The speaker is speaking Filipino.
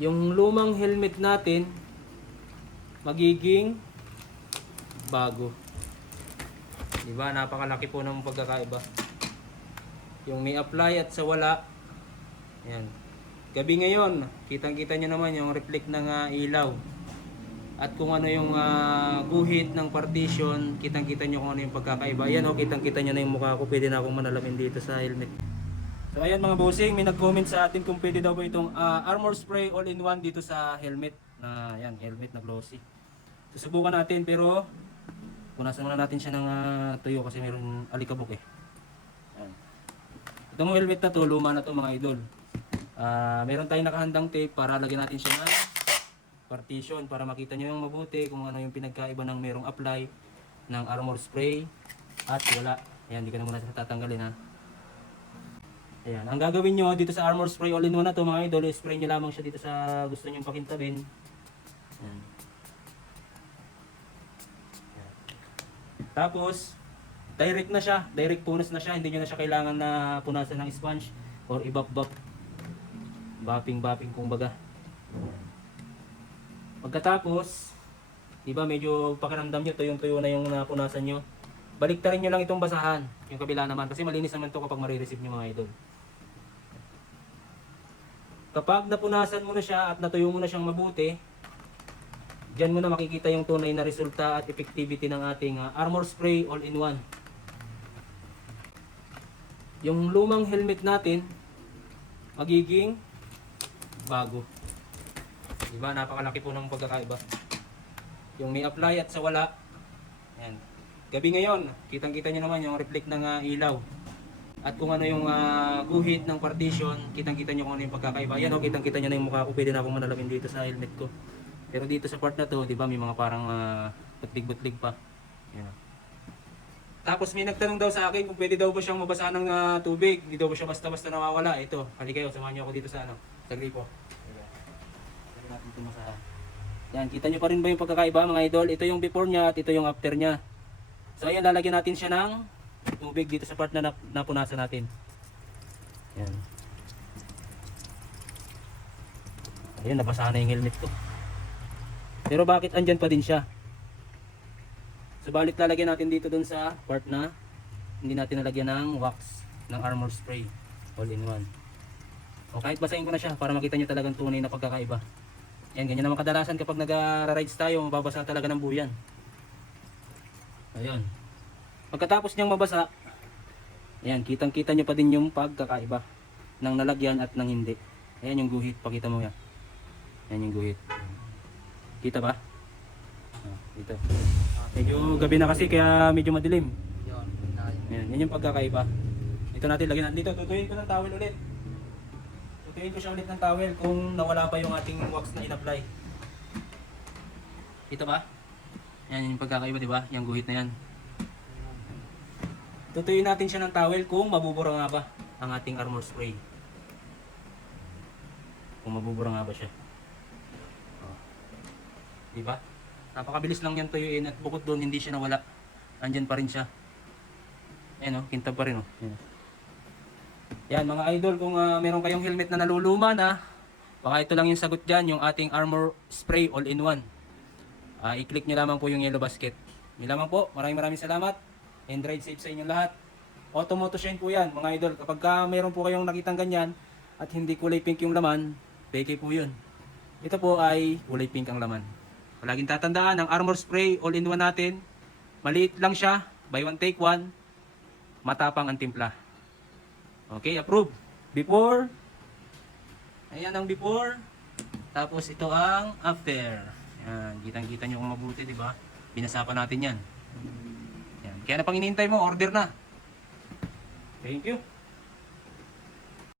Yung lumang helmet natin magiging bago. Diba? Napakalaki po ng pagkakaiba. Yung may apply at sa wala. Ayan. Gabi ngayon, kitang-kita nyo naman yung reflect ng ilaw. At kung ano yung guhit ng partition, kitang-kita nyo kung ano yung pagkakaiba. Ayan o, kitang-kita nyo na yung mukha ko. Pwede na akong manalamin dito sa helmet. So ayan mga bossing, may nag-comment sa atin kung pwede daw ba itong armor spray all-in-one dito sa helmet. Ayan, helmet na glossy. Susubukan natin pero punasan muna natin siya ng tuyo kasi mayroon alikabok eh. Ayan. Itong helmet na to, luma na to mga idol. Meron tayong nakahandang tape para lagyan natin siya ng partition para makita nyo yung mabuti kung ano yung pinagkaiba ng merong apply ng armor spray at wala. Ayan, hindi ko na muna tatanggalin ha. Ayan, ang gagawin nyo dito sa armor spray all-in-one na to mga idol, spray nyo lamang siya dito sa gusto nyo pakintabin. Ayan. Ayan. Tapos direct na siya, direct punas na siya, hindi nyo na siya kailangan na punasan ng sponge or ibap-bap. Bapping kumbaga. Pagkatapos, diba medyo pakiramdam nyo, tuyong-tuyo na yung napunasan nyo. Baliktarin nyo lang itong basahan, yung kabila naman, kasi malinis naman to kapag marireceive nyo mga idol. Kapag napunasan mo na siya at natuyo mo na siyang mabuti, dyan mo na makikita yung tunay na resulta at effectivity ng ating armor spray all-in-one. Yung lumang helmet natin magiging bago. Diba? Napakalaki po ng pagkakaiba. Yung may apply at sa wala. Ayan. Gabi ngayon, kitang-kita nyo naman yung reflect ng ilaw. At kung ano yung guhit ng partition, kitang-kita nyo kung ano yung pagkakaiba. Ayan o, kitang-kita nyo na yung mukha ko. Pwede na akong manalamin dito sa helmet ko. Pero dito sa part na to, diba, may mga parang butlig-butlig pa. Ayan. Tapos may nagtanong daw sa akin kung pwede daw ba siyang mabasa ng tubig. Hindi daw ba siya basta-basta nawawala. Ito, hali kayo, samahan nyo ako dito sa sa gripo. Natin ito masahan. Yan, kita nyo pa rin ba yung pagkakaiba mga idol? Ito yung before niya at ito yung after niya. So ayan, lalagyan natin siya ng tubig dito sa part na napunasan natin. Yan. Ayan, nabasahan na yung helmet ko. Pero bakit andyan pa din siya? Subalit lalagyan natin dito dun sa part na hindi natin nalagyan ng wax ng armor spray all-in-one. O kahit basahin ko na siya para makita nyo talagang tunay na pagkakaiba. Yan, ganyan naman kadalasan kapag nag-rides tayo, mababasa talaga ng buyan. Ayun. Pagkatapos niyang mabasa, ayan, kitang-kita nyo pa din yung pagkakaiba ng nalagyan at ng hindi. Ayan yung guhit, pakita mo yan. Ayan yung guhit. Kita ba? Dito. Medyo gabi na kasi kaya medyo madilim. Ayan, yan yung pagkakaiba. Ito natin lagyan. Dito, tutuyin ko ng towel ulit. Tutuyin ko siya ulit ng towel kung nawala pa yung ating wax na in-apply. Kita ba? Yan yung pagkakaiba, di ba? Yung guhit na yan. Tutuyin natin siya ng towel kung mabubura nga ba ang ating armor spray. Kung mabubura nga ba siya. Oh. Di ba? Napakabilis lang yan tuyuin at bukod doon hindi siya nawala. Andyan pa rin siya. Ayan o, kintab pa rin o. Yan mga idol, kung meron kayong helmet na naluluma na, baka ito lang yung sagot dyan, yung ating armor spray all-in-one. I-click nyo lamang po yung yellow basket. Yun lamang po, maraming salamat and ride safe sa inyong lahat. Automoto shine po yan mga idol. Kapag meron po kayong nakitang ganyan at hindi kulay pink yung laman, peke po yun. Ito po ay kulay pink ang laman. Palaging tatandaan, ang armor spray all-in-one natin, maliit lang siya, buy one take one, matapang ang timpla. Okay, approve. Before. Ayan ang before. Tapos ito ang after. Yan, kitang-kita nyo kung mabuti, di ba? Binasa pa natin yan. Yan. Kaya na pang inintay mo, order na. Thank you.